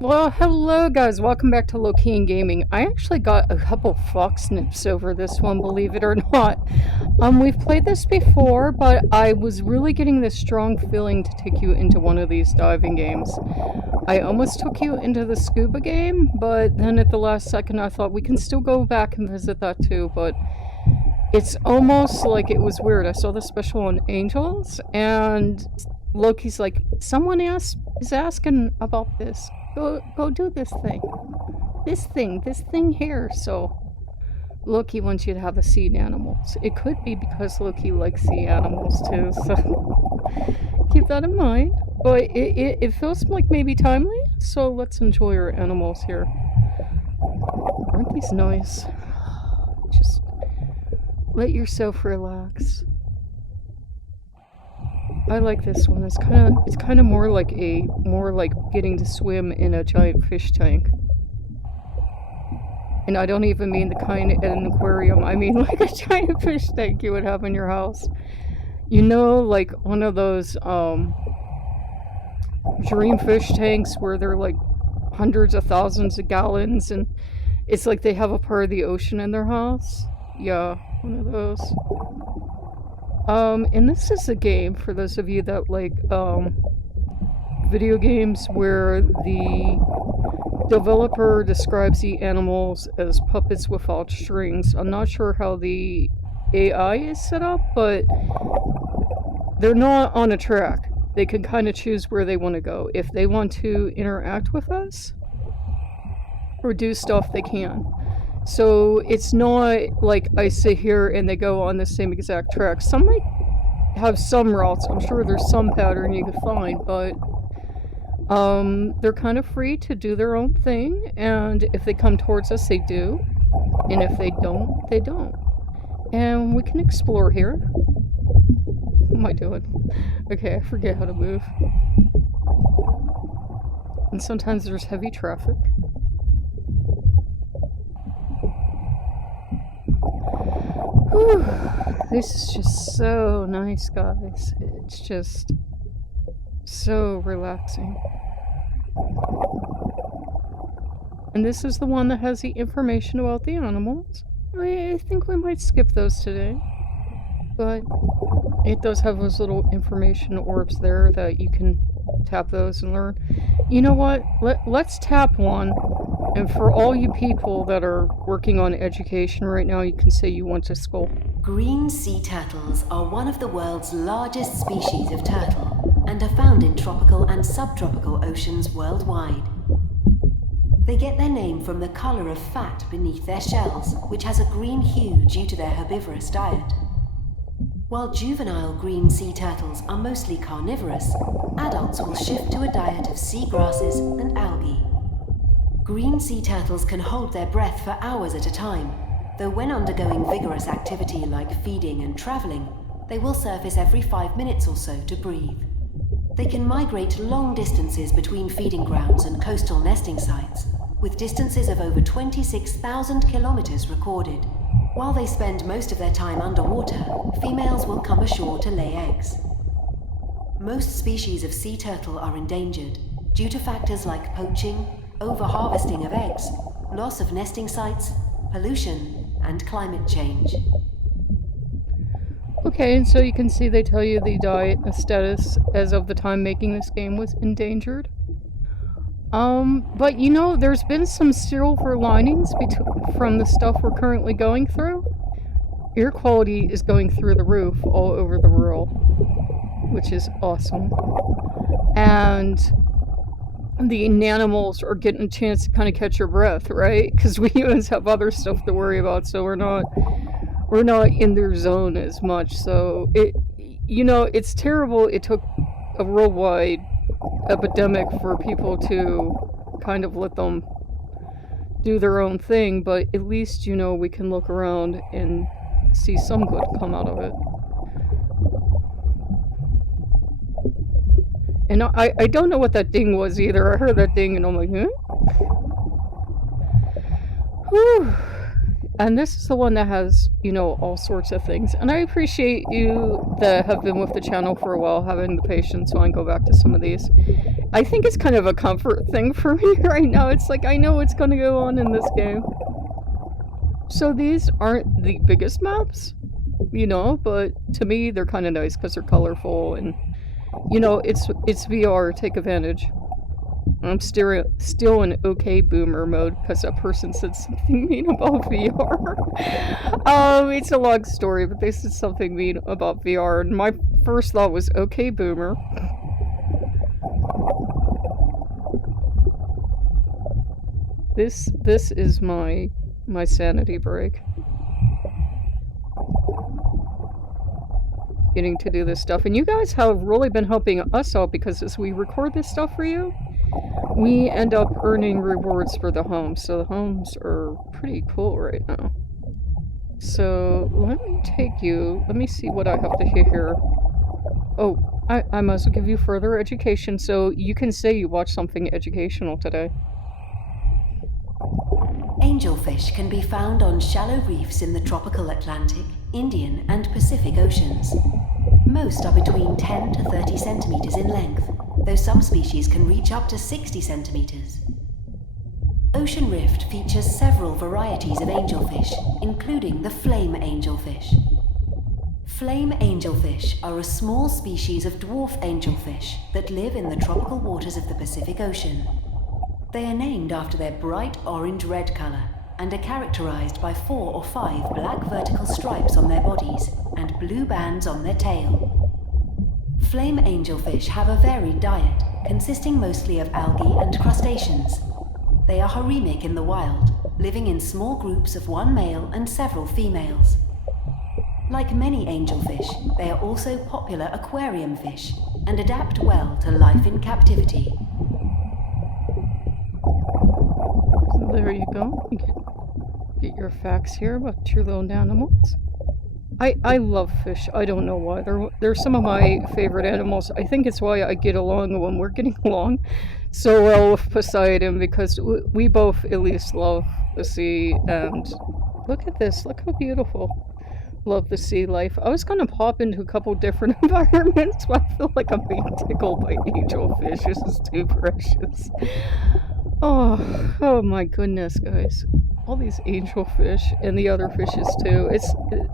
Well, hello guys, welcome back to Lokean Gaming. I actually got a couple fox snips over this one, believe it or not. We've played this before, but I was really getting this strong feeling to take you into one of these diving games. I almost took you into the scuba game, but then at the last second I thought we can still go back and visit that too, but it's almost like it was weird. I saw the special on Angels, and Loki's like, someone is asking about this. Go do this thing. This thing here. So Loki wants you to have the sea animals. It could be because Loki likes sea animals too, so keep that in mind. But it feels like maybe timely, so let's enjoy our animals here. Aren't these nice? Just let yourself relax. I like this one. It's kind of more like getting to swim in a giant fish tank. And I don't even mean the kind at an aquarium. I mean like a giant fish tank you would have in your house. You know, like one of those dream fish tanks where they're like hundreds of thousands of gallons, and it's like they have a part of the ocean in their house. Yeah, one of those. And this is a game, for those of you that like, video games where the developer describes the animals as puppets without strings. I'm not sure how the AI is set up, but they're not on a track. They can kind of choose where they want to go. If they want to interact with us or do stuff, they can. So it's not like I sit here and they go on the same exact track. Some might have some routes. I'm sure there's some pattern you could find, but they're kind of free to do their own thing. And if they come towards us, they do. And if they don't, they don't. And we can explore here. What am I doing? Okay, I forget how to move. And sometimes there's heavy traffic. Whew. This is just so nice, guys. It's just so relaxing. And this is the one that has the information about the animals. I think we might skip those today. But it does have those little information orbs there that you can tap those and learn. You know what? Let's tap one. And for all you people that are working on education right now, you can say you went to school. Green sea turtles are one of the world's largest species of turtle and are found in tropical and subtropical oceans worldwide. They get their name from the color of fat beneath their shells, which has a green hue due to their herbivorous diet. While juvenile green sea turtles are mostly carnivorous, adults will shift to a diet of seagrasses and algae. Green sea turtles can hold their breath for hours at a time, though when undergoing vigorous activity like feeding and traveling, they will surface every 5 minutes or so to breathe. They can migrate long distances between feeding grounds and coastal nesting sites, with distances of over 26,000 kilometers recorded. While they spend most of their time underwater, females will come ashore to lay eggs. Most species of sea turtle are endangered due to factors like poaching, overharvesting of eggs, loss of nesting sites, pollution, and climate change. Okay, and so you can see they tell you the diet and status as of the time making this game was endangered. But you know, there's been some silver linings from the stuff we're currently going through. Air quality is going through the roof all over the world, which is awesome. And the animals are getting a chance to kind of catch your breath, right? Because we humans have other stuff to worry about, so we're not in their zone as much. So it's terrible. It took a worldwide epidemic for people to kind of let them do their own thing, but at least we can look around and see some good come out of it. And I don't know what that ding was either. I heard that ding and I'm like, huh? Whew. And this is the one that has, you know, all sorts of things. And I appreciate you that have been with the channel for a while, having the patience so I can go back to some of these. I think it's kind of a comfort thing for me right now. It's like, I know what's going to go on in this game. So these aren't the biggest maps, you know, but to me they're kind of nice because they're colorful and, you know, it's VR, take advantage. I'm still in okay boomer mode because that person said something mean about VR. It's a long story, but they said something mean about VR, and my first thought was okay boomer. This is my sanity break. Getting to do this stuff, and you guys have really been helping us out because as we record this stuff for you, we end up earning rewards for the homes, so the homes are pretty cool right now. So let me take you, let me see what I have to hit here. Oh, I must give you further education, so you can say you watched something educational today. Angelfish can be found on shallow reefs in the tropical Atlantic, Indian and Pacific Oceans. Most are between 10 to 30 centimeters in length, though some species can reach up to 60 centimeters. Ocean Rift features several varieties of angelfish, including the flame angelfish. Flame angelfish are a small species of dwarf angelfish that live in the tropical waters of the Pacific Ocean. They are named after their bright orange-red color and are characterized by 4 or 5 black vertical stripes on their bodies and blue bands on their tail. Flame angelfish have a varied diet, consisting mostly of algae and crustaceans. They are haremic in the wild, living in small groups of one male and several females. Like many angelfish, they are also popular aquarium fish and adapt well to life in captivity. So there you go. You can get your facts here about your little animals. I love fish. I don't know why. They're some of my favorite animals. I think it's why I get along when we're getting along so well with Poseidon, because we both at least love the sea. And look at this. Look how beautiful. Love the sea life. I was going to pop into a couple different environments, but I feel like I'm being tickled by angelfish. This is too precious. Oh my goodness, guys. All these angelfish and the other fishes too.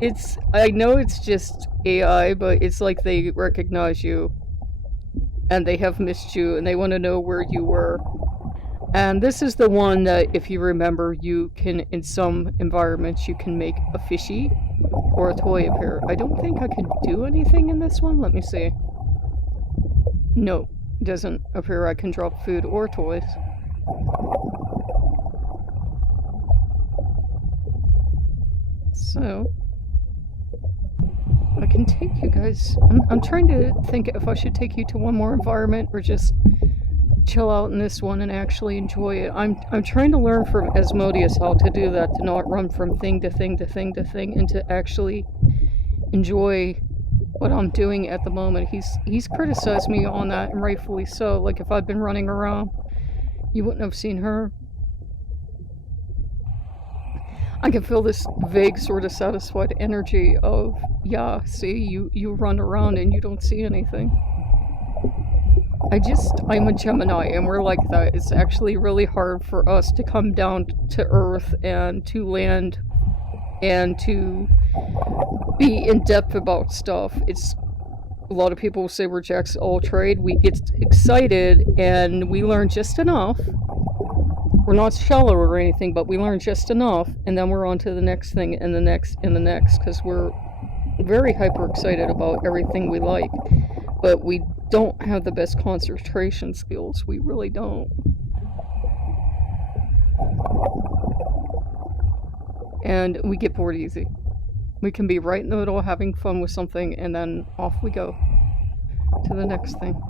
It's I know it's just AI, but it's like they recognize you and they have missed you and they want to know where you were. And this is the one that, if you remember, you can, in some environments, you can make a fishy or a toy appear. I don't think I can do anything in this one. Let me see. No, it doesn't appear I can drop food or toys. So, I can take you guys. I'm trying to think if I should take you to one more environment or just chill out in this one and actually enjoy it. I'm trying to learn from Asmodeus how to do that, to not run from thing to thing to thing to thing, and to actually enjoy what I'm doing at the moment. He's criticized me on that, and rightfully so. Like, if I'd been running around, you wouldn't have seen her. I can feel this vague sort of satisfied energy of, yeah, see, you run around and you don't see anything. I'm a Gemini, and we're like that. It's actually really hard for us to come down to Earth and to land and to be in depth about stuff. It's, a lot of people say we're jacks of all trade. We get excited and we learn just enough. We're not shallow or anything, but we learn just enough, and then we're on to the next thing and the next and the next, because we're very hyper excited about everything we like. But we don't have the best concentration skills. We really don't. And we get bored easy. We can be right in the middle having fun with something, and then off we go to the next thing.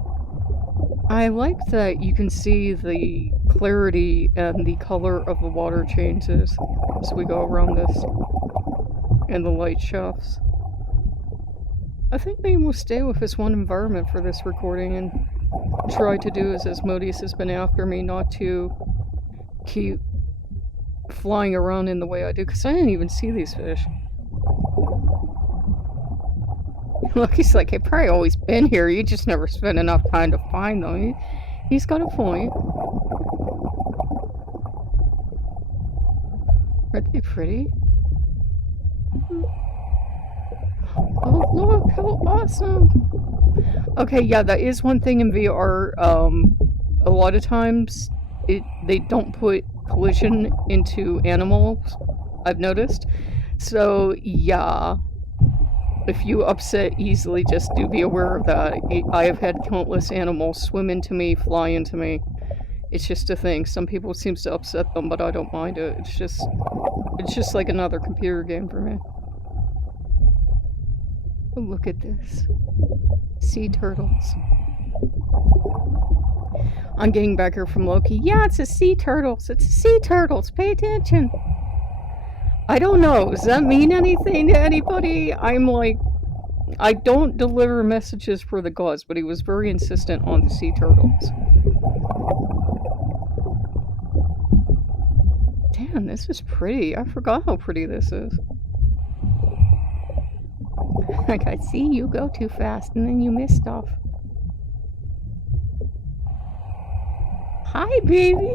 I like that you can see the clarity and the color of the water changes as we go around this, and the light shafts. I think maybe we'll stay with this one environment for this recording and try to do as Asmodeus has been after me, not to keep flying around in the way I do, because I didn't even see these fish. Look, he's like, I've probably always been here. You just never spent enough time to find them. He's got a point. Aren't they pretty? Oh, look, how awesome. Okay, yeah, that is one thing in VR. A lot of times they don't put collision into animals, I've noticed. So, yeah, if you upset easily, just do be aware of that. I have had countless animals swim into me, fly into me. It's just a thing. Some people seems to upset them, but I don't mind it. It's just like another computer game for me. Oh, look at this. Sea turtles. I'm getting back here from Loki. Yeah, it's a sea turtles. It's a sea turtles. Pay attention. I don't know. Does that mean anything to anybody? I'm like, I don't deliver messages for the gods, but he was very insistent on the sea turtles. Damn, this is pretty. I forgot how pretty this is. Like, I see you go too fast and then you miss stuff. Hi, baby!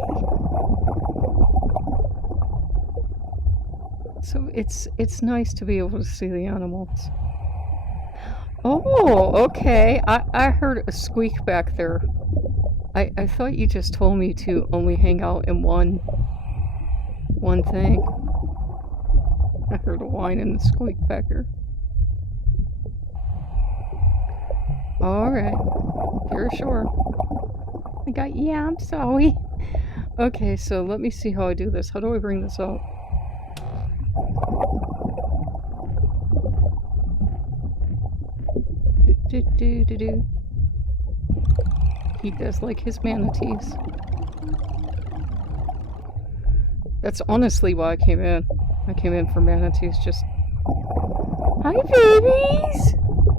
So it's nice to be able to see the animals. Oh, okay. I heard a squeak back there. I thought you just told me to only hang out in one thing. I heard a whine and a squeak back here. Alright. You're sure. I got, yeah, I'm sorry. Okay, so let me see how I do this. How do I bring this up? Do. He does like his manatees. That's honestly why I came in. I came in for manatees, just... Hi, babies!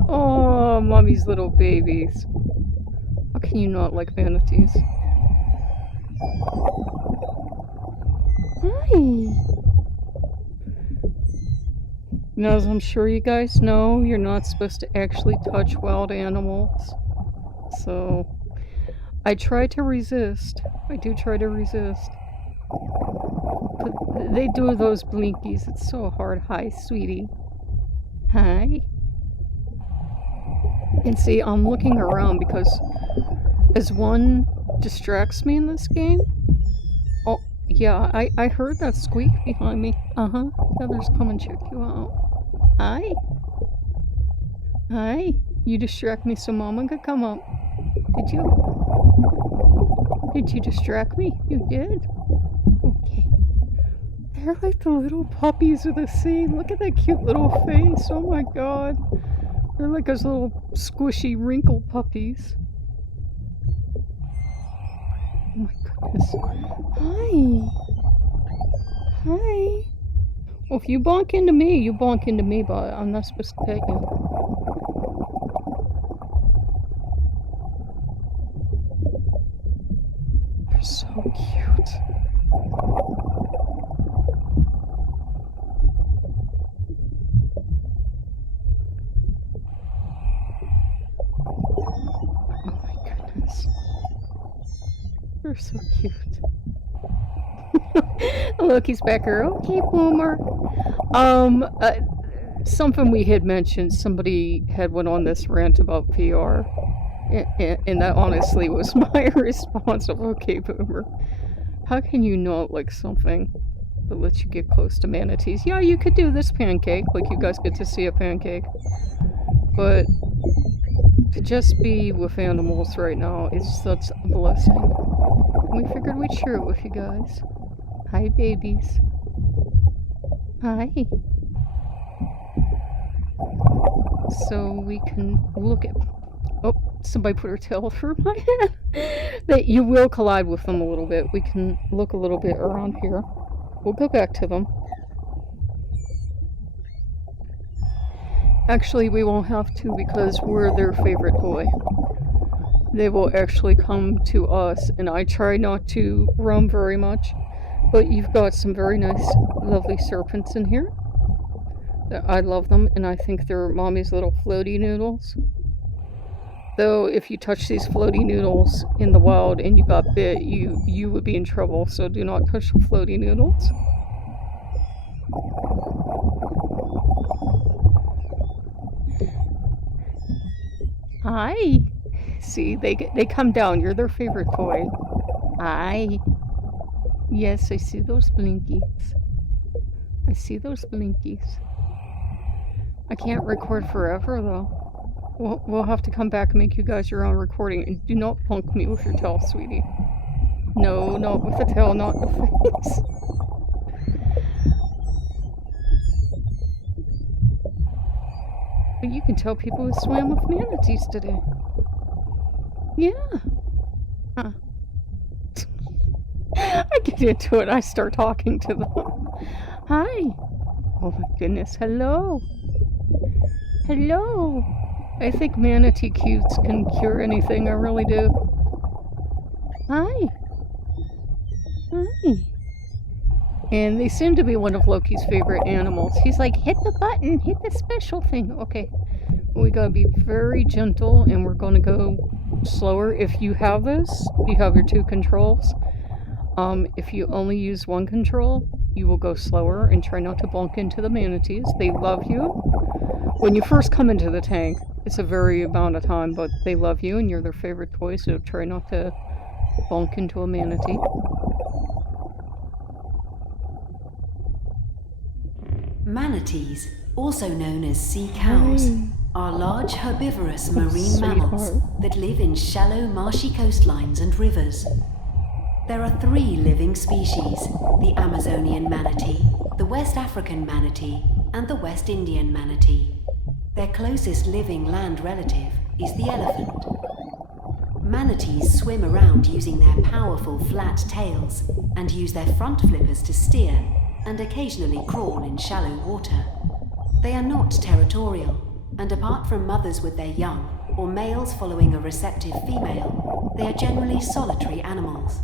Oh, mommy's little babies. How can you not like manatees? Hi! Now, as I'm sure you guys know, you're not supposed to actually touch wild animals. So, I try to resist. I do try to resist. But they do those blinkies. It's so hard. Hi, sweetie. Hi. And see, I'm looking around because as one distracts me in this game... Oh, yeah, I heard that squeak behind me. Uh-huh. Others come and check you out. Hi. Hi. You distract me so Mama could come up. Did you? Did you distract me? You did? Okay. They're like the little puppies of the sea. Look at that cute little face. Oh my god. They're like those little squishy wrinkle puppies. Oh my goodness. Hi. Hi. Well, if you bonk into me, you bonk into me, but I'm not supposed to pet you. They're so cute. Oh my goodness. They're so cute. Look, he's back here. Okay, Boomer. Something we had mentioned, somebody had went on this rant about VR. And that honestly was my response of, okay, Boomer. How can you not like something that lets you get close to manatees? Yeah, you could do this pancake, like you guys get to see a pancake. But to just be with animals right now is such a blessing. We figured we'd share it with you guys. Hi, babies. Hi. So we can look at... Oh, somebody put her tail through my head. That you will collide with them a little bit. We can look a little bit around here. We'll go back to them. Actually, we won't have to because we're their favorite toy. They will actually come to us, and I try not to roam very much But you've got some very nice, lovely serpents in here. I love them, and I think they're mommy's little floaty noodles. Though, if you touch these floaty noodles in the wild and you got bit, you would be in trouble, so do not touch the floaty noodles. Hi! See, they come down. You're their favorite toy. Hi! Yes, I see those blinkies. I see those blinkies. I can't record forever, though. We'll have to come back and make you guys your own recording. And do not punk me with your tail, sweetie. No, not with the tail, not in the face. But you can tell people who swam with manatees today. Yeah. Huh. I get into it. I start talking to them. Hi. Oh my goodness. Hello. Hello. I think manatee cutes can cure anything. I really do. Hi. Hi. And they seem to be one of Loki's favorite animals. He's like, hit the button, hit the special thing. Okay. We gotta be very gentle, and we're gonna go slower. If you have this, you have your two controls. If you only use one control, you will go slower and try not to bump into the manatees. They love you. When you first come into the tank, it's a very amount of time, but they love you and you're their favorite toy, so try not to bump into a manatee. Manatees, also known as sea cows, are large herbivorous marine mammals that live in shallow marshy coastlines and rivers. There are 3 living species: the Amazonian manatee, the West African manatee, and the West Indian manatee. Their closest living land relative is the elephant. Manatees swim around using their powerful flat tails and use their front flippers to steer and occasionally crawl in shallow water. They are not territorial, and apart from mothers with their young or males following a receptive female, they are generally solitary animals.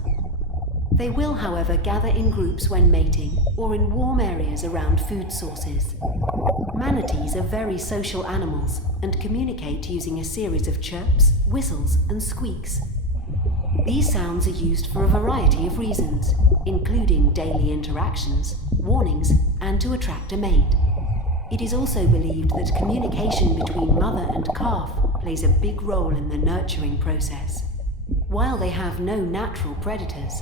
They will, however, gather in groups when mating or in warm areas around food sources. Manatees are very social animals and communicate using a series of chirps, whistles, and squeaks. These sounds are used for a variety of reasons, including daily interactions, warnings, and to attract a mate. It is also believed that communication between mother and calf plays a big role in the nurturing process. While they have no natural predators,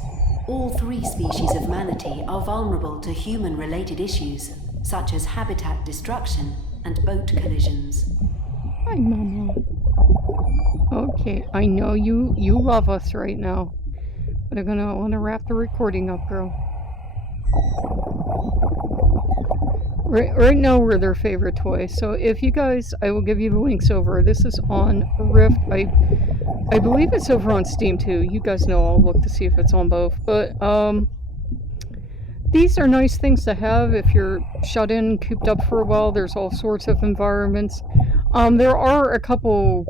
all 3 species of manatee are vulnerable to human-related issues, such as habitat destruction and boat collisions. Hi, Mama. Okay, I know you love us right now, but I'm gonna want to wrap the recording up, girl. Right now we're their favorite toy, so if you guys, I will give you the links over. This is on Rift. I believe it's over on Steam too. You guys know, I'll look to see if it's on both. But these are nice things to have if you're shut in, cooped up for a while. There's all sorts of environments. There are a couple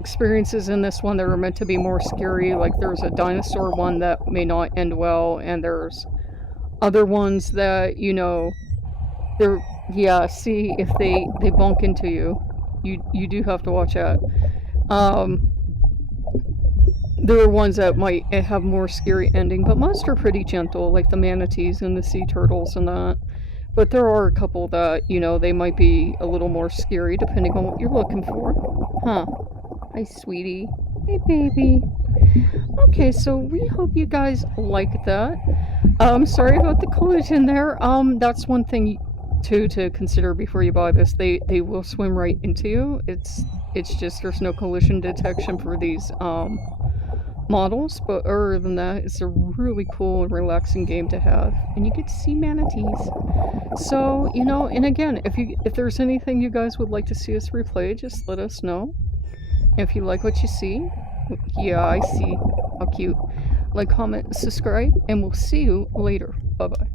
experiences in this one that are meant to be more scary. Like there's a dinosaur one that may not end well, and there's other ones that, you know, see, if they bunk into you, you do have to watch out. There are ones that might have more scary ending, but most are pretty gentle, like the manatees and the sea turtles and that. But there are a couple that, you know, they might be a little more scary depending on what you're looking for. Huh. Hi, sweetie. Hey, baby. Okay, so we hope you guys like that. Sorry about the collision there. That's one thing to consider before you buy this. They will swim right into you. It's just there's no collision detection for these models, but other than that, it's a really cool and relaxing game to have, and you get to see manatees. So, you know, and again, if there's anything you guys would like to see us replay, just let us know. If you like what you see, yeah, I see. How cute. Like, comment, subscribe, and we'll see you later. Bye-bye.